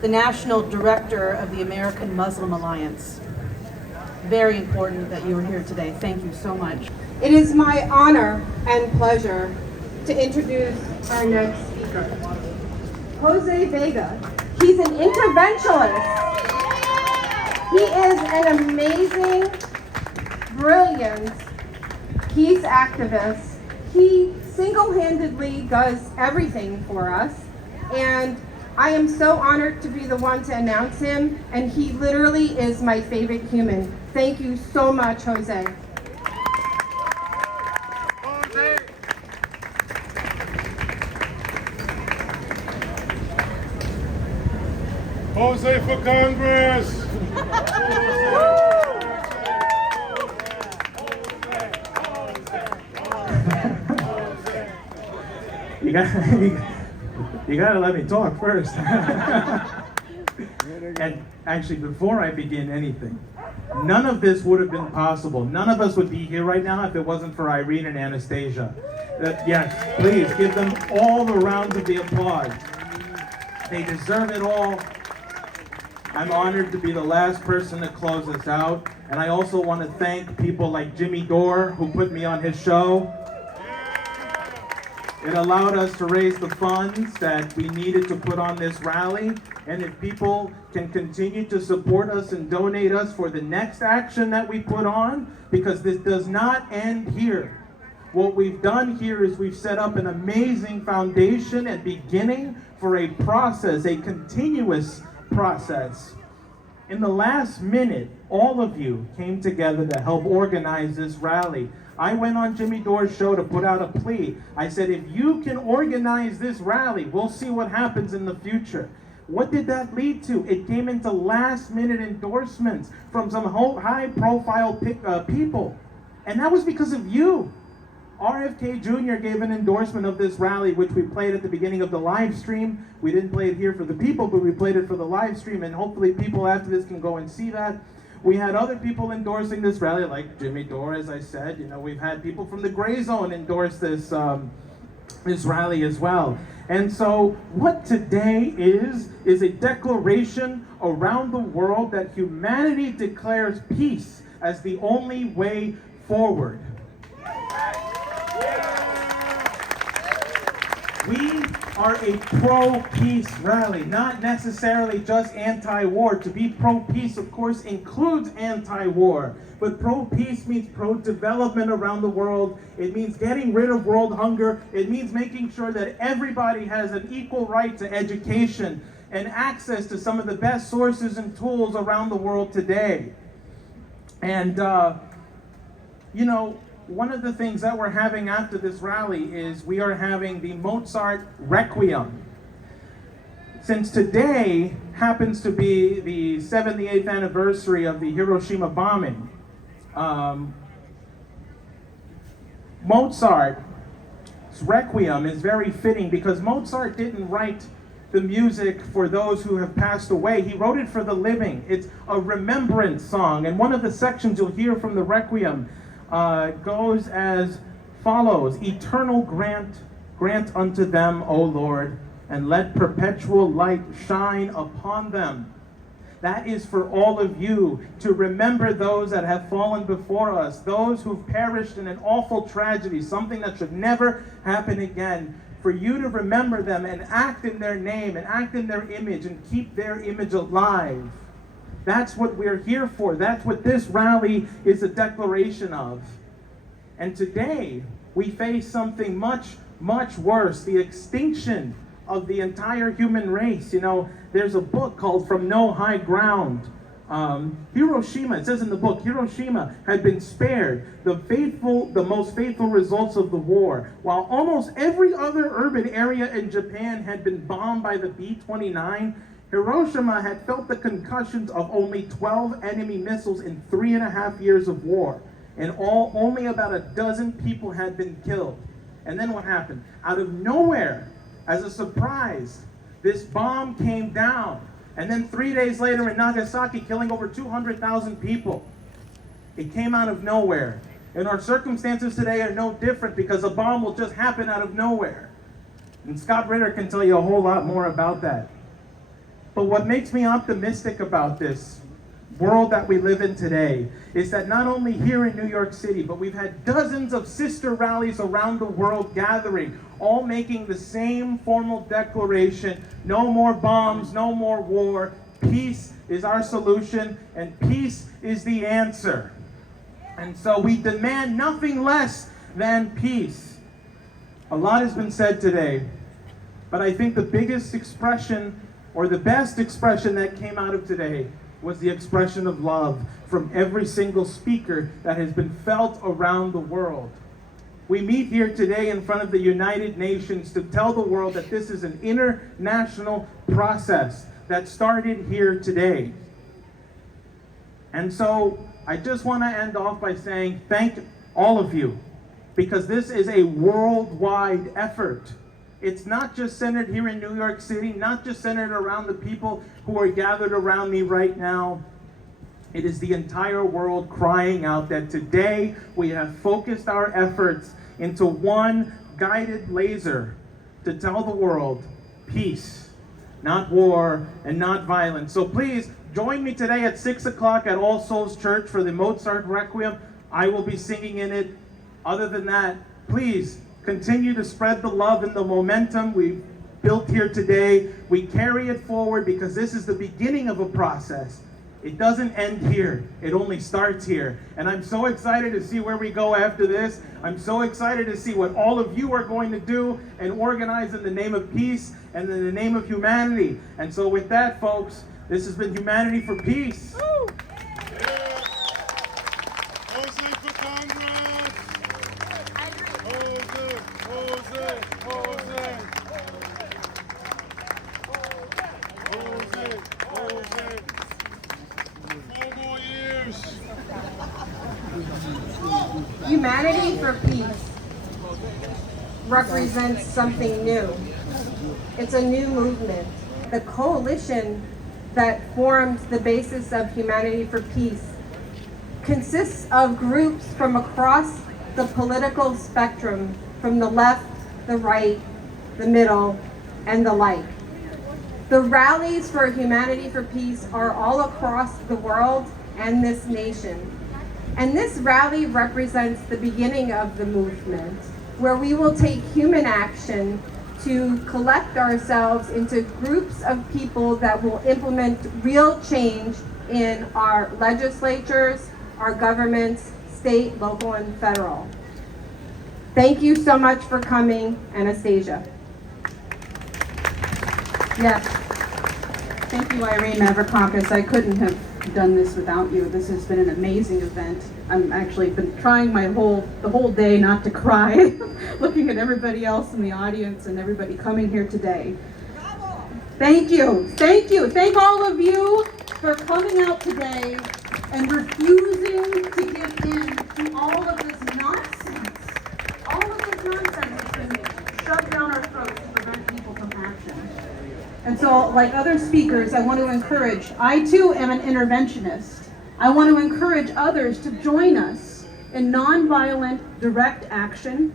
The National Director of the American Muslim Alliance. Very important that you are here today. Thank you so much. It is my honor and pleasure to introduce our next speaker, José Vega. He's an interventionist. He is an amazing, brilliant peace activist. He single-handedly does everything for us, and I am so honored to be the one to announce him, and he literally is my favorite human. Thank you so much, Jose. Jose for Congress! You gotta let me talk first. And actually, before I begin anything, none of this would have been possible. None of us would be here right now if it wasn't for Irene and Anastasia. Yes, please give them all the rounds of the applause. They deserve it all. I'm honored to be the last person to close this out. And I also want to thank people like Jimmy Dore, who put me on his show. It allowed us to raise the funds that we needed to put on this rally. And if people can continue to support us and donate us for the next action that we put on, because this does not end here. What we've done here is we've set up an amazing foundation and beginning for a process, a continuous process. In the last minute, all of you came together to help organize this rally. I went on Jimmy Dore's show to put out a plea. I said, if you can organize this rally, we'll see what happens in the future. What did that lead to? It came into last-minute endorsements from some high-profile people. And that was because of you. RFK Jr. gave an endorsement of this rally, which we played at the beginning of the live stream. We didn't play it here for the people, but we played it for the live stream, and hopefully people after this can go and see that. We had other people endorsing this rally, like Jimmy Dore, as I said. We've had people from the Gray Zone endorse this rally as well. And so what today is a declaration around the world that humanity declares peace as the only way forward. We are a pro-peace rally, not necessarily just anti-war. To be pro-peace, of course, includes anti-war. But pro-peace means pro-development around the world. It means getting rid of world hunger. It means making sure that everybody has an equal right to education and access to some of the best sources and tools around the world today. And, one of the things that we're having after this rally is we are having the Mozart Requiem. Since today happens to be the 78th anniversary of the Hiroshima bombing, Mozart's Requiem is very fitting because Mozart didn't write the music for those who have passed away. He wrote it for the living. It's a remembrance song. And one of the sections you'll hear from the Requiem goes as follows. Eternal grant unto them, O Lord, and let perpetual light shine upon them. That is for all of you, to remember those that have fallen before us, those who've perished in an awful tragedy, something that should never happen again. For you to remember them and act in their name and act in their image and keep their image alive. That's what we're here for. That's what this rally is a declaration of. And today, we face something much, much worse, the extinction of the entire human race. You know, there's a book called From No High Ground. Hiroshima, it says in the book, Hiroshima had been spared the most faithful results of the war, while almost every other urban area in Japan had been bombed by the B-29. Hiroshima had felt the concussions of only 12 enemy missiles in 3.5 years of war, and only about a dozen people had been killed. And then what happened? Out of nowhere, as a surprise, this bomb came down. And then 3 days later in Nagasaki, killing over 200,000 people. It came out of nowhere. And our circumstances today are no different, because a bomb will just happen out of nowhere. And Scott Ritter can tell you a whole lot more about that. But what makes me optimistic about this world that we live in today is that not only here in New York City, but we've had dozens of sister rallies around the world gathering, all making the same formal declaration: no more bombs, no more war, peace is our solution, and peace is the answer. And so we demand nothing less than peace. A lot has been said today, but I think the biggest expression, or the best expression that came out of today, was the expression of love from every single speaker that has been felt around the world. We meet here today in front of the United Nations to tell the world that this is an international process that started here today. And so I just want to end off by saying thank all of you, because this is a worldwide effort. It's not just centered here in New York City, not just centered around the people who are gathered around me right now. It is the entire world crying out that today we have focused our efforts into one guided laser to tell the world peace, not war and not violence. So please join me today at 6 o'clock at All Souls Church for the Mozart Requiem. I will be singing in it. Other than that, please continue to spread the love and the momentum we've built here today. We carry it forward because this is the beginning of a process. It doesn't end here. It only starts here. And I'm so excited to see where we go after this. I'm so excited to see what all of you are going to do and organize in the name of peace and in the name of humanity. And so with that, folks, this has been Humanity for Peace. Woo! Humanity for Peace represents something new. It's a new movement. The coalition that forms the basis of Humanity for Peace consists of groups from across the political spectrum, from the left, the right, the middle, and the like. The rallies for Humanity for Peace are all across the world and this nation. And this rally represents the beginning of the movement, where we will take human action to collect ourselves into groups of people that will implement real change in our legislatures, our governments, state, local, and federal. Thank you so much for coming, Anastasia. Yes. Thank you, Irene Mavrakakis. I couldn't have done this without you. This has been an amazing event. I'm actually been trying the whole day not to cry, looking at everybody else in the audience and everybody coming here today. Thank you. Thank you. Thank all of you for coming out today and refusing to give in to all of this nonsense. All of this nonsense has been shoved down our throats to prevent people from action. And so, like other speakers, I want to encourage, I too am an interventionist. I want to encourage others to join us in nonviolent direct action.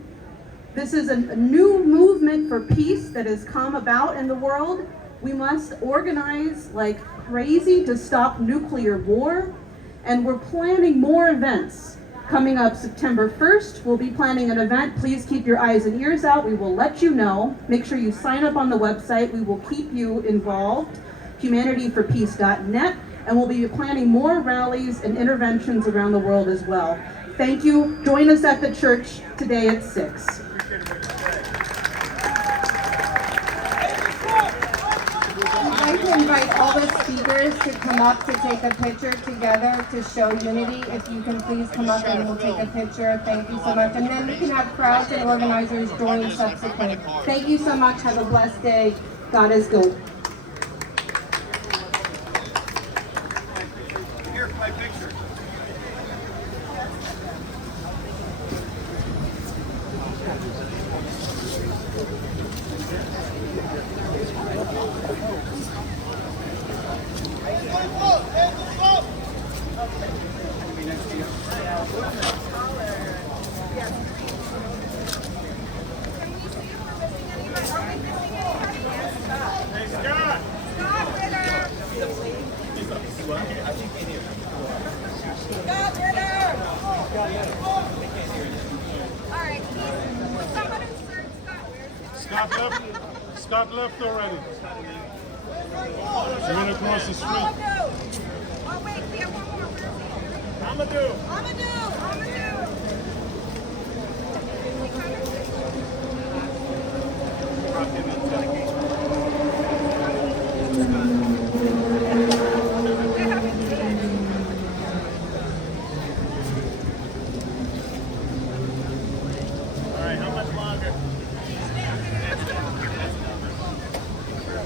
This is a new movement for peace that has come about in the world. We must organize like crazy to stop nuclear war, and we're planning more events. Coming up September 1st, we'll be planning an event. Please keep your eyes and ears out. We will let you know. Make sure you sign up on the website. We will keep you involved. humanityforpeace.net, and we'll be planning more rallies and interventions around the world as well. Thank you. Join us at the church today at 6. I'd like to invite all the speakers to come up to take a picture together to show unity. If you can please come up and we'll take a picture. Thank you so much. And then we can have crowds and organizers join subsequent. Thank you so much. Have a blessed day. God is good. Here's my picture. Scott Ritter! All right, someone insert Scott. Where's Scott left already. He went across the street. Oh, wait, we have one more. Ahmadou!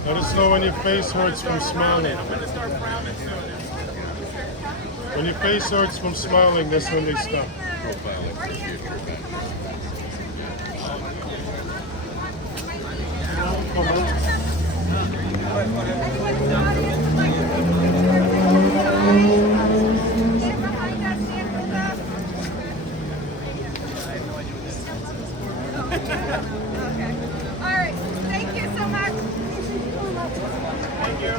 Let us know when your face hurts from smiling. When your face hurts from smiling, that's when they stop. All right, thank you so much. Thank you.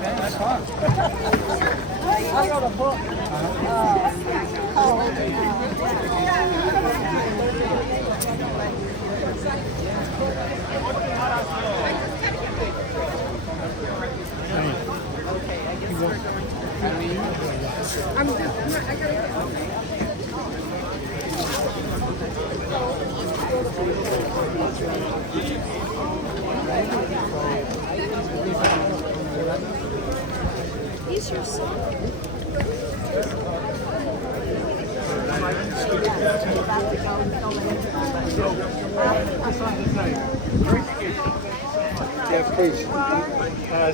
That's fun. I wrote a book. He's your son. Yeah, please.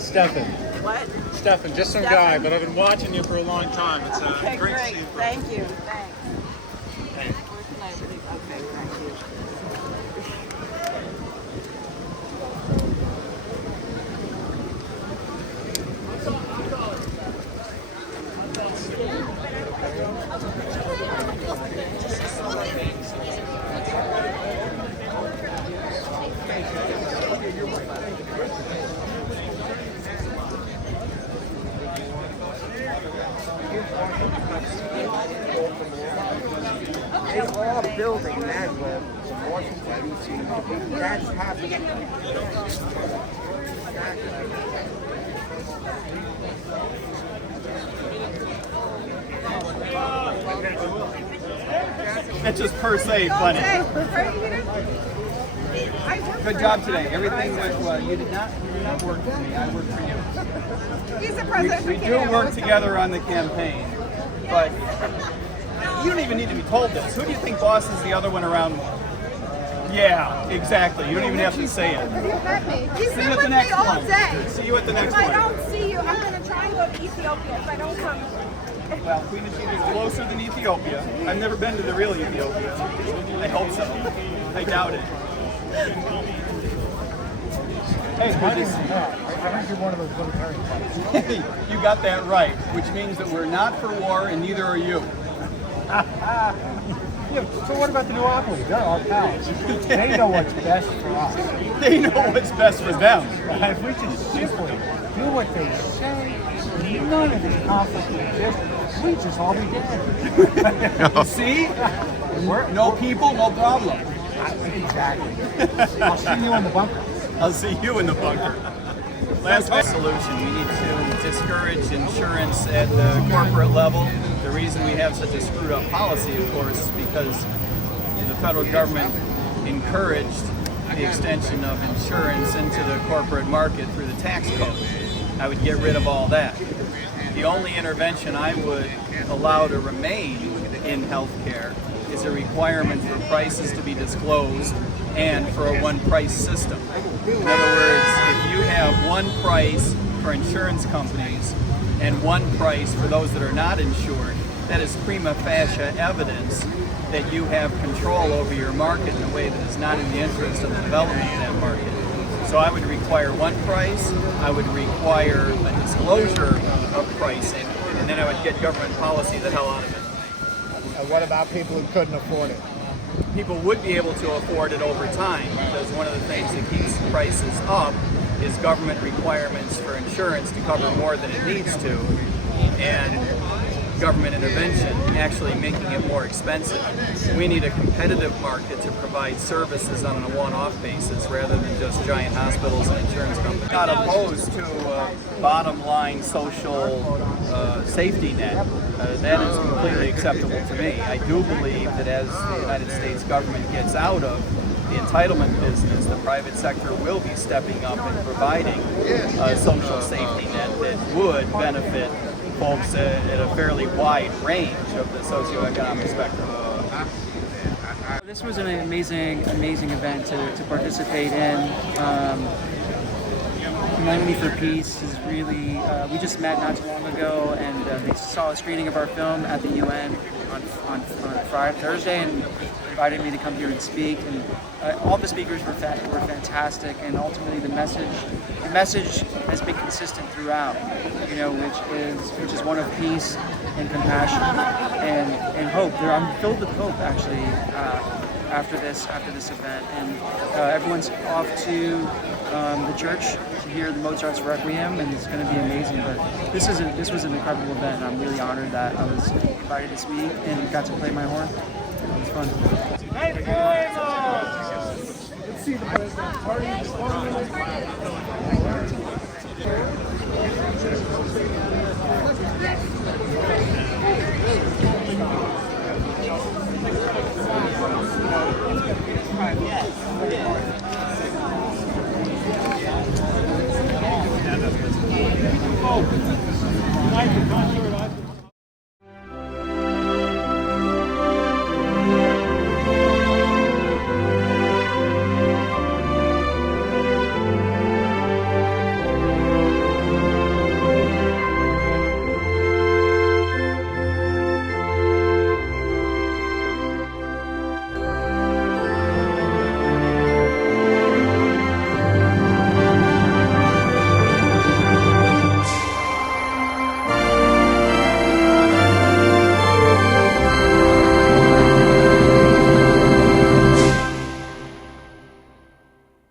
Stefan. What? Stefan, just some guy, but I've been watching you for a long time. It's Okay, great to great. see you. Thank you. Thanks. Hey. Okay, thank you. They are building Magwell from Washington, D.C. That's happening. That's just per se funny. Good job today. Everything went well. You did not work for me. I worked for you. He's the president. We do work together on the campaign, but you don't even need to be told this. Who do you think bosses the other one around? Yeah, exactly. You don't even have to say it. You met me. He's See been you at with the next me all one. day. See you at the next If I one. don't see you, I'm going to try and go to Ethiopia if I don't come. Well, Queen of Sheba is closer than Ethiopia. I've never been to the real Ethiopia. I hope so. I doubt it. Hey, my name's Matt. I think you're one of those Libertarian parties. Hey, you got that right, which means that we're not for war and neither are you. Yeah, so what about the duopoly? They're our pals. They know what's best for us. They know what's best for them. If we just simply do what they say, none of this conflict would exist. We just all be dead. See? No people, no problem. Exactly. I'll see you in the bunker. I'll see you in the bunker. Last solution, we need to discourage insurance at the corporate level. The reason we have such a screwed up policy, of course, is because the federal government encouraged the extension of insurance into the corporate market through the tax code. I would get rid of all that. The only intervention I would allow to remain in healthcare is a requirement for prices to be disclosed and for a one-price system. In other words, if you have one price for insurance companies and one price for those that are not insured, that is prima facie evidence that you have control over your market in a way that is not in the interest of the development of that market. So I would require one price, I would require a disclosure of pricing, and then I would get government policy the hell out of it. And what about people who couldn't afford it? People would be able to afford it over time, because one of the things that keeps prices up is government requirements for insurance to cover more than it needs to, and government intervention actually making it more expensive. We need a competitive market to provide services on a one-off basis rather than just giant hospitals and insurance companies. I'm not opposed to a bottom line social safety net. That is completely acceptable to me. I do believe that as the United States government gets out of the entitlement business, the private sector will be stepping up and providing a social safety net that would benefit folks at a fairly wide range of the socioeconomic spectrum. This was an amazing event to participate in. Humanity for Peace is really, we just met not too long ago, and they saw a screening of our film at the UN on Thursday, and invited me to come here and speak. And all the speakers were fantastic, and ultimately the message has been consistent throughout, you know, which is one of peace and compassion and hope. I'm filled with hope actually after this event, and everyone's off to the church to hear the Mozart's Requiem, and it's going to be amazing. But this was an incredible event, and I'm really honored that I was invited to speak and got to play my horn. It was fun. Let's see the president. Party.